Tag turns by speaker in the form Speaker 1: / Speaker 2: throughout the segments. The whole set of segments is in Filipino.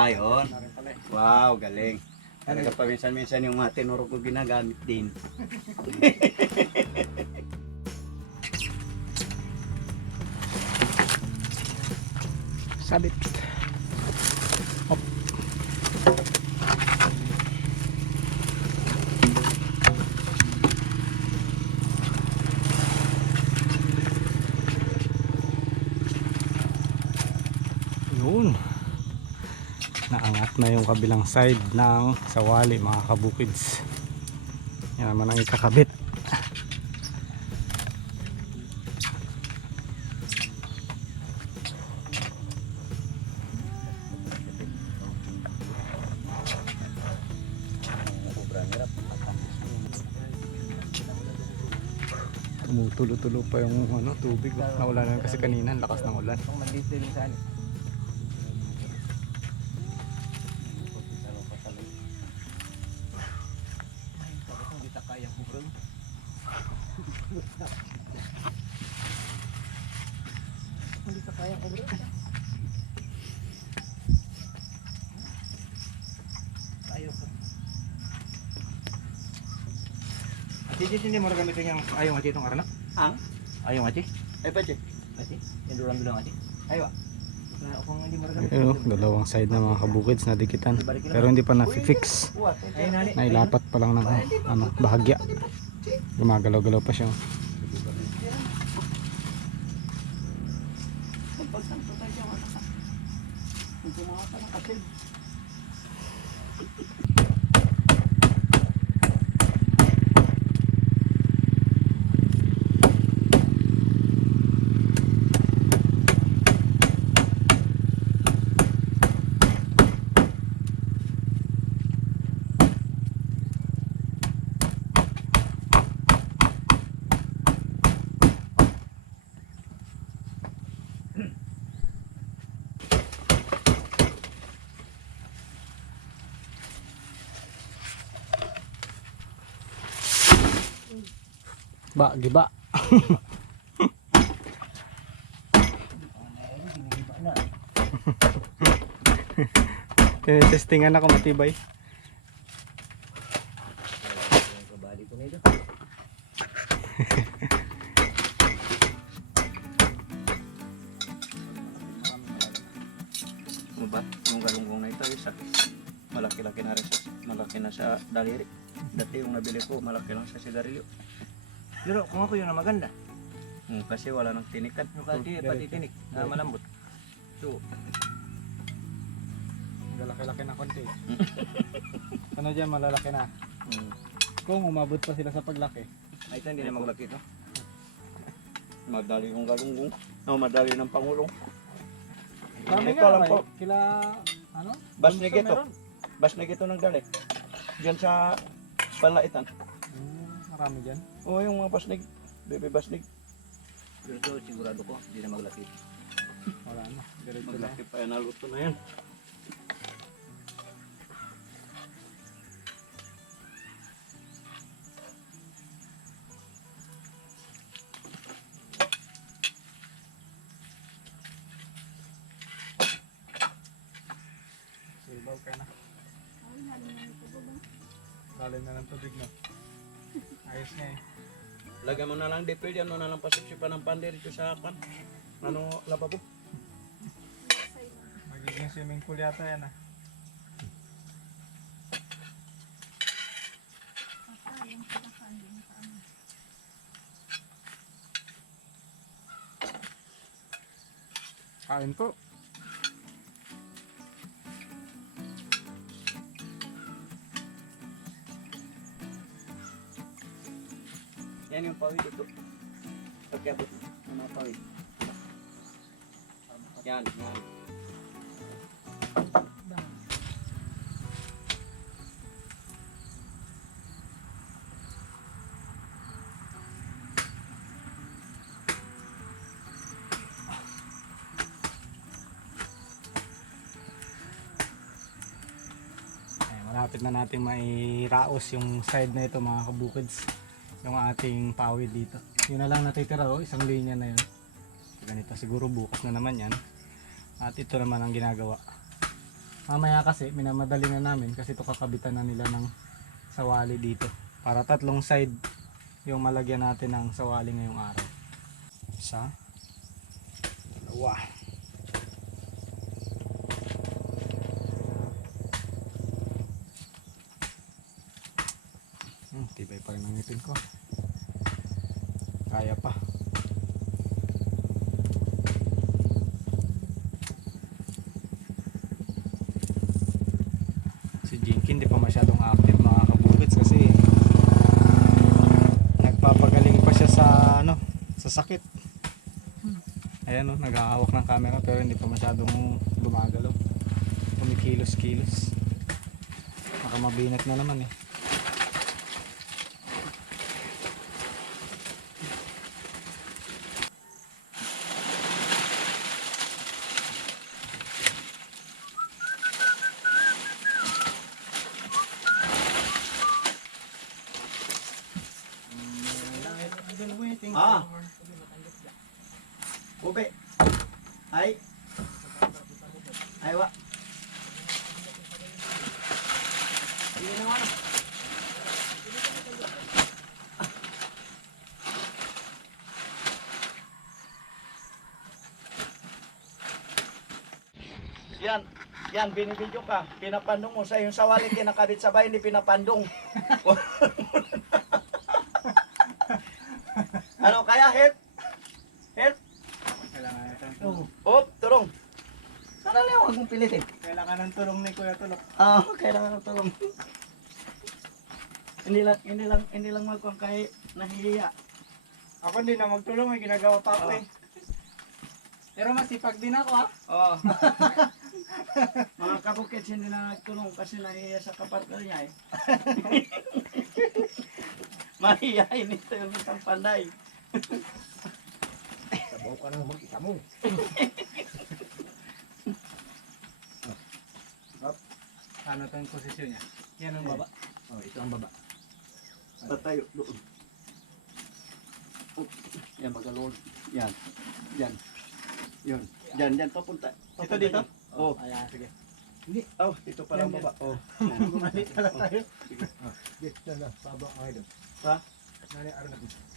Speaker 1: Ah, yun. Wow, galing. Talaga paminsan-minsan yung mga tinuro ko ginagamit din.
Speaker 2: Sabit. Hop. Yun. Naangat na yung kabilang side ng sawali mga kabukids. Yan naman ang ikakabit. Tumutulo-tulo pa yung ano, tubig. Naulanan kasi kanina, lakas ng ulan.
Speaker 3: Kung mandito din saan. Kaya mo bro. Ayaw ko. Ati di hindi mo rin gamitin yung ayaw nga itong arana?
Speaker 1: Ang?
Speaker 3: Ayaw nga
Speaker 1: Ay, pa, Che.
Speaker 3: Ati? Yung dulang-dulang ati? Gamitin.
Speaker 2: Ayun, oh, dalawang side na mga kabukids na dikitan. Pero hindi pa na-fix. Nailapat pa lang ng ano, bahagya. Gumagalaw-galaw pa siya. oh.
Speaker 1: Pagsanto tayo siya, wala ka. Kung gumawa ka
Speaker 2: Ba, giba. Tinitestingan ako matibay.
Speaker 1: Ano ba? Yung galunggong na ito, isa. Malaki-laki na rin siya. Malaki na sa daliri. Dati yung nabili ko, malaki lang sa sigarilyo.
Speaker 3: Pero kung ako yung na maganda,
Speaker 1: Hmm, kasi wala nang tinikan.
Speaker 3: yung kati pati tinik na malambot. So,
Speaker 2: Malalaki-laki na konti. ano dyan, malalaki na.
Speaker 1: Hmm.
Speaker 2: Kung umabot pa sila sa paglaki.
Speaker 3: ay ito hindi na maglaki ito.
Speaker 1: Madali yung galunggong. No, madali ng pangulong.
Speaker 2: Dami nga,
Speaker 1: lang
Speaker 2: ay,
Speaker 1: po.
Speaker 2: kila, ano?
Speaker 1: Basnig
Speaker 2: Gusto
Speaker 1: ito.
Speaker 2: meron.
Speaker 1: Basnig ito ng dali. Diyan sa Balaitan.
Speaker 2: Marami dyan.
Speaker 1: Oo, yung mga basnig. Baby basnig.
Speaker 3: Pero ito sigurado ko hindi na maglaki.
Speaker 2: Wala na. Diretso na.
Speaker 1: Maglaki pa yan. Naluto na yan.
Speaker 2: Sibaw ka na. Lalim na ng tubig na. Ayos nga eh.
Speaker 1: Lagyan mo na lang dipil yan mo na lang pasipsipan ng pander dito sa kan. Ano, lababo.
Speaker 2: Magiging swimming pool yata yan ah. Kain po.
Speaker 1: Yan yung pawid ito. Pagkabot ng mga pawid. Yan, yan.
Speaker 2: Malapit na natin mairaos yung side na ito mga kabukids. Yung ating pawid dito. Yun na lang natitira oh, isang linya na yun. Ganito siguro bukas na naman yan. At ito naman ang ginagawa. Mamaya kasi minamadali na namin kasi ito kakabitan na nila ng sawali dito. Para tatlong side yung malagyan natin ng sawali ngayong araw. Isa. Dalawa. Hmm, tibay pa rin ang ngipin ko. Kaya pa. Si Jinky hindi pa masyadong active mga kabukits kasi nagpapagaling pa siya sa ano, sa sakit. Ayan o, naghahawak ng camera pero hindi pa masyadong gumagalaw. Kumikilos-kilos. Baka mabinat na naman eh.
Speaker 1: Ah. Ube. Ay. Ay wa. Hindi na ano. Yan, yan, binibidyo ka. Pinapandong mo sa yung sawali kinakabit sa bahay, hindi pinapandong. ano kaya, help? Help?
Speaker 2: Kailangan natin
Speaker 1: Oh, oh tulong. Sana lang huwag mong pilitin.
Speaker 2: Kailangan ng tulong ni Kuya Tulok.
Speaker 1: Ah, kailangan ng tulong. hindi lang, hindi lang, hindi lang magkuhan kay nahihiya.
Speaker 2: Ako hindi na magtulong, may ginagawa pa ako
Speaker 1: Oh.
Speaker 2: eh. Pero masipag din ako ha.
Speaker 1: Oo. Mga kabukit, hindi na nagtulong kasi nahihiya sa kapartner niya eh. Mahihiyain ito yung isang panday.
Speaker 3: Sabaw ka nang mag-isa mo.
Speaker 2: Ano to yung posisyon niya? Yan ang baba.
Speaker 3: Oh, ito ang baba.
Speaker 1: Tatayo doon. Oh, yan, magalon. Yan. Yan. Yun. Yan, yan, papunta.
Speaker 2: Ito dito?
Speaker 1: Oh.
Speaker 2: Ayan, sige.
Speaker 1: Oh, dito pala ang baba. Oh.
Speaker 2: Gumali pala tayo.
Speaker 3: Dito na, baba ngayon.
Speaker 1: Ha?
Speaker 3: Na.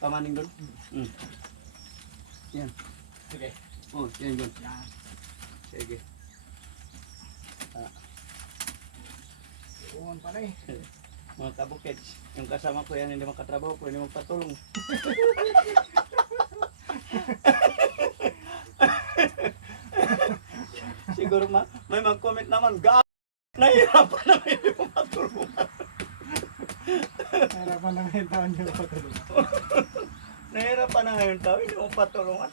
Speaker 1: Pamaning doon. Mm. Yan.
Speaker 2: Sige.
Speaker 1: Oh, yan.
Speaker 2: Yan.
Speaker 1: Sige.
Speaker 2: Uwan pala eh.
Speaker 1: Mga kabukets, yung kasama ko yan hindi makatrabaho, pwede magpatulong. Siguro ma may mag-comment naman, ga nahihirapan na hindi mo matulungan.
Speaker 2: Harapan lang yung taon yung patulong.
Speaker 1: Nahihirapan na ngayon tao, hindi mo patulungan.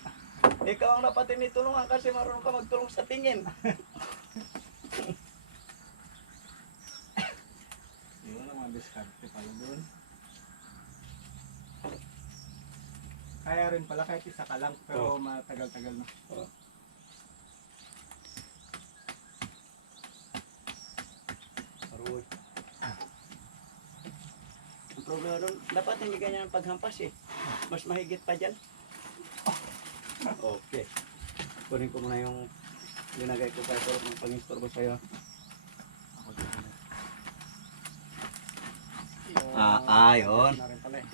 Speaker 1: Ikaw ang dapat tinitulungan kasi marunong ka magtulong sa tingin.
Speaker 2: Yun ang mga diskarte pala doon. Kaya rin pala kahit isa ka lang pero matagal-tagal na.
Speaker 1: Aroy. Problema doon, dapat hindi ganyan ang paghampas eh. Mas mahigit pa dyan. Okay. Kunin ko muna yung linagay ko kaya tulog ng pang-istorbo sa'yo. Ah, ah, yun.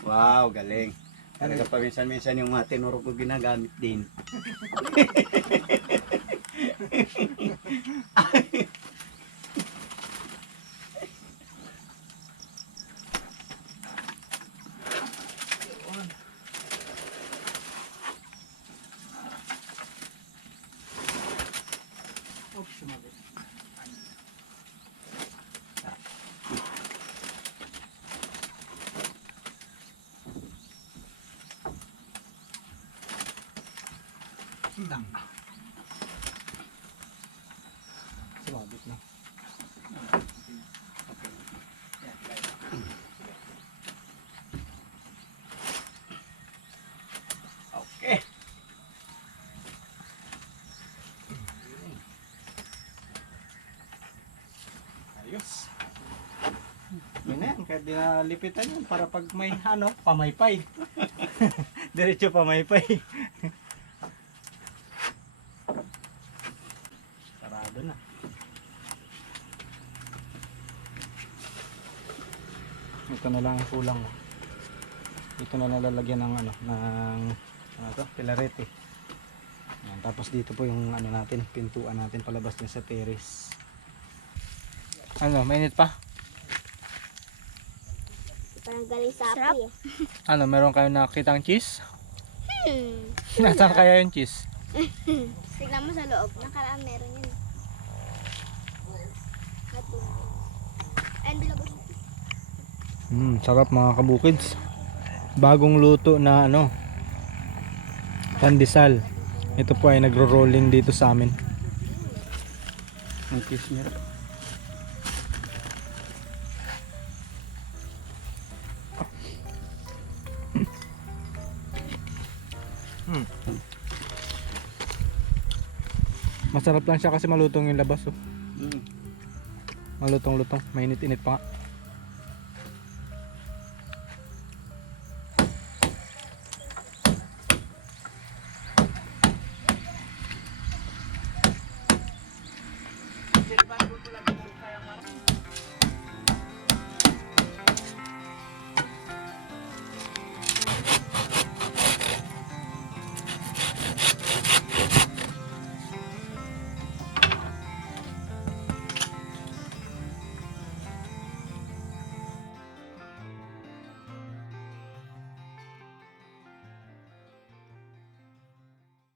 Speaker 1: Wow, galing. Talaga paminsan-minsan yung mga tinuro ko ginagamit din.
Speaker 2: Sindang. Sumabit na.
Speaker 1: Okay.
Speaker 2: Ayos. Yun na yan, kahit di na lipitan yun para pag may ano, pamaypay. Diretso pamaypay. Sarado na. Ito na lang ang kulang. Ito na nalalagyan ng ano, ng ano to, pilarete. Yan, tapos dito po yung ano natin, pintuan natin palabas din sa terrace. Ano, mainit pa?
Speaker 4: Parang galing sa api eh.
Speaker 2: Ano, meron kayo nakitang cheese?
Speaker 4: Hmm.
Speaker 2: Nasaan kaya yung cheese?
Speaker 4: Tignan mo sa loob. Nakaraan meron yun.
Speaker 2: Mm, sarap mga kabukids. Bagong luto na ano, pandesal. Ito po ay nagro-rolling dito sa amin.
Speaker 1: Ang kiss niya.
Speaker 2: Masarap lang siya kasi malutong yung labas. Oh.
Speaker 1: Mm.
Speaker 2: Malutong-lutong, mainit-init pa nga.